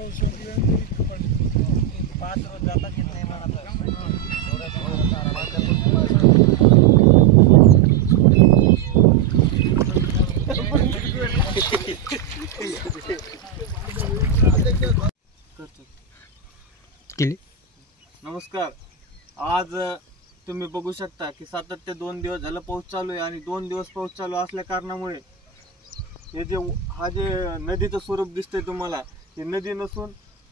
5 रोज जातात की नाही मला नमस्कार। आज तुम्ही बघू शकता की सातत्य 2 दिवस झालं पाऊस चालू आहे आणि 2 दिवस पाऊस चालू असल्या कारणामुळे हे जे नदीचं स्वरूप दिसतंय तुम्हाला, हे नदी नसून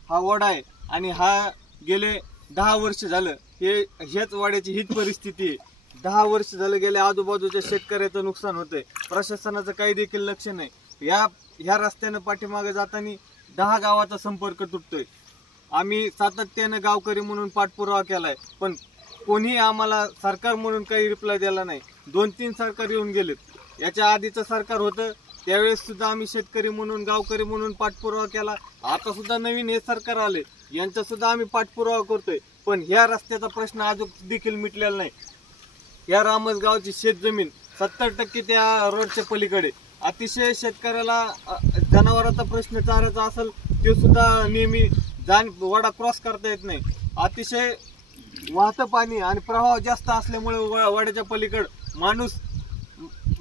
हा ओढा आहे आणि हा गेले 10 वर्ष झालं ह्याच वाड्याची हीच परिस्थिती आहे। 10 वर्ष झालं गेल्या आजूबाजूच्या शेतकऱ्याचं नुकसान होतंय, प्रशासनाचं काही देखील लक्ष नाही। ह्या रस्त्यानं पाठीमागे जाताना 10 गावाचा संपर्क तुटतोय। आम्ही सातत्याने गावकरी म्हणून पाठपुरावा केलाय, पण कोणी आम्हाला सरकार म्हणून काही रिप्लाय दिला नाही। 2-3 सरकार येऊन गेलेत। याच्या आधीचं सरकार होतं त्यावेळेस सुद्धा आम्ही शेतकरी म्हणून गावकरी म्हणून पाठपुरावा केला। आता सुद्धा नवीन हे सरकार आले, यांचा सुद्धा आम्ही पाठपुरावा करतोय, पण ह्या रस्त्याचा प्रश्न अजून देखील मिटलेला नाही। या रामसगावची शेतजमीन 70% त्या रोडच्या पलीकडे, अतिशय शेतकऱ्याला जनावरांचा प्रश्न चाराचा असेल ते सुद्धा नेहमी वडा क्रॉस करता येत नाही। अतिशय वाहतं पाणी आणि प्रवाह जास्त असल्यामुळे वड्याच्या पलीकड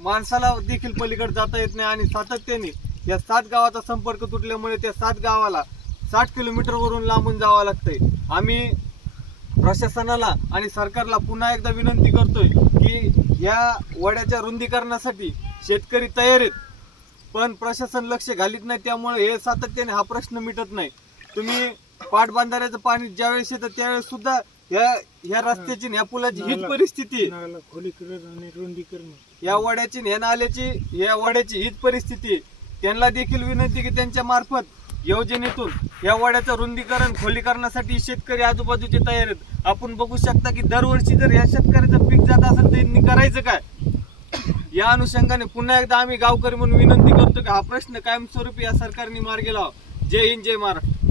माणसाला देखील पलीकडे जाता येत नाही आणि सातत्याने या 7 गावाचा संपर्क तुटल्यामुळे त्या 7 गावाला 60 किलोमीटर वरून लांबून जावं लागतंय। आम्ही प्रशासनाला आणि सरकारला पुन्हा एकदा विनंती करतोय की या वड्याच्या रुंदीकरणासाठी शेतकरी तयार आहेत, पण प्रशासन लक्ष घालीत नाही, त्यामुळे हे सातत्याने हा प्रश्न मिटत नाही। तुम्ही पाटबंधाऱ्याचं पाणी ज्यावेळेस येतं त्यावेळेस सुद्धा ह्या रस्त्याची ह्या पुलाची हीच परिस्थिती, या वड्याची ह्या नाल्याची या वड्याची हीच परिस्थिती। त्यांना देखील विनंती की त्यांच्या मार्फत योजनेतून या वड्याचं रुंदीकरण खोलीकरणासाठी शेतकरी आजूबाजूचे तयार आहेत। आपण बघू शकता की दरवर्षी जर या शेतकऱ्याचं पीक जात असेल तर त्यांनी करायचं काय? या अनुषंगाने पुन्हा एकदा आम्ही गावकरी म्हणून विनंती करतो की हा प्रश्न कायमस्वरूपी या सरकारने मार्गी लावा। जय हिंद, जय महाराष्ट्र।